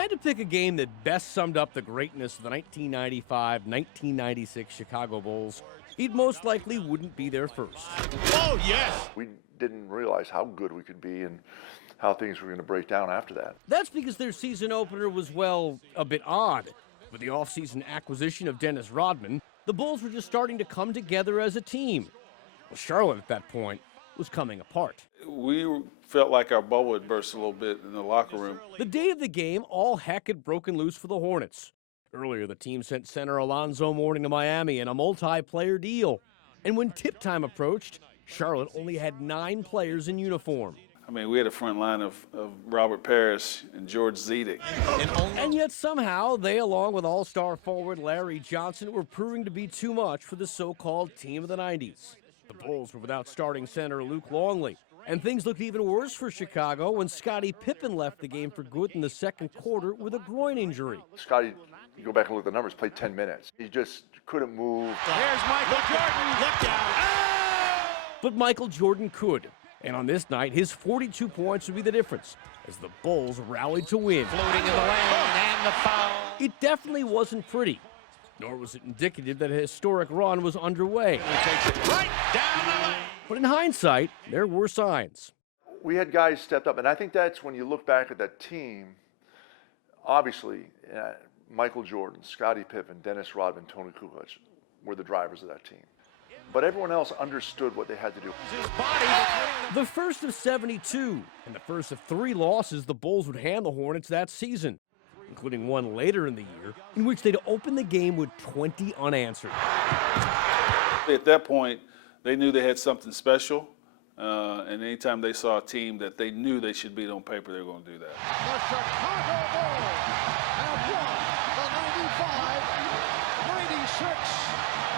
had to pick a game that best summed up the greatness of the 1995-1996 Chicago Bulls, it most likely wouldn't be there first. Oh, yes! We didn't realize how good we could be and how things were going to break down after that. That's because their season opener was, well, a bit odd. With the offseason acquisition of Dennis Rodman, the Bulls were just starting to come together as a team. Well, Charlotte at that point was coming apart. We felt like our bubble had burst a little bit in the locker room. The day of the game, all heck had broken loose for the Hornets. Earlier, the team sent center Alonzo Mourning to Miami in a multi-player deal. And when tip time approached, Charlotte only had 9 players in uniform. I mean, we had a front line of Robert Parrish and George Zedek. And yet somehow, they, along with all-star forward Larry Johnson, were proving to be too much for the so-called team of the 90s. The Bulls were without starting center Luke Longley. And things looked even worse for Chicago when Scottie Pippen left the game for good in the second quarter with a groin injury. Scottie, you go back and look at the numbers, played 10 minutes. He just couldn't move. Here's Michael Jordan. Look out. But Michael Jordan could. And on this night, his 42 points would be the difference as the Bulls rallied to win. Floating in the lane and the foul. It definitely wasn't pretty, nor was it indicative that a historic run was underway. He takes it right down the lane. But in hindsight, there were signs. We had guys stepped up, and I think that's when you look back at that team, obviously, Michael Jordan, Scottie Pippen, Dennis Rodman, Tony Kukoc were the drivers of that team. But everyone else understood what they had to do. The first of 72, and the first of 3 losses the Bulls would hand the Hornets that season, including one later in the year, in which they'd open the game with 20 unanswered. At that point, they knew they had something special, and anytime they saw a team that they knew they should beat on paper, they were going to do that. The Chicago Bulls have won the 95-96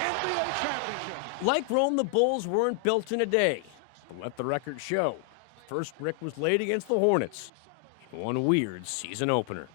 NBA championship. Like Rome, the Bulls weren't built in a day. But let the record show, the first brick was laid against the Hornets in one weird season opener.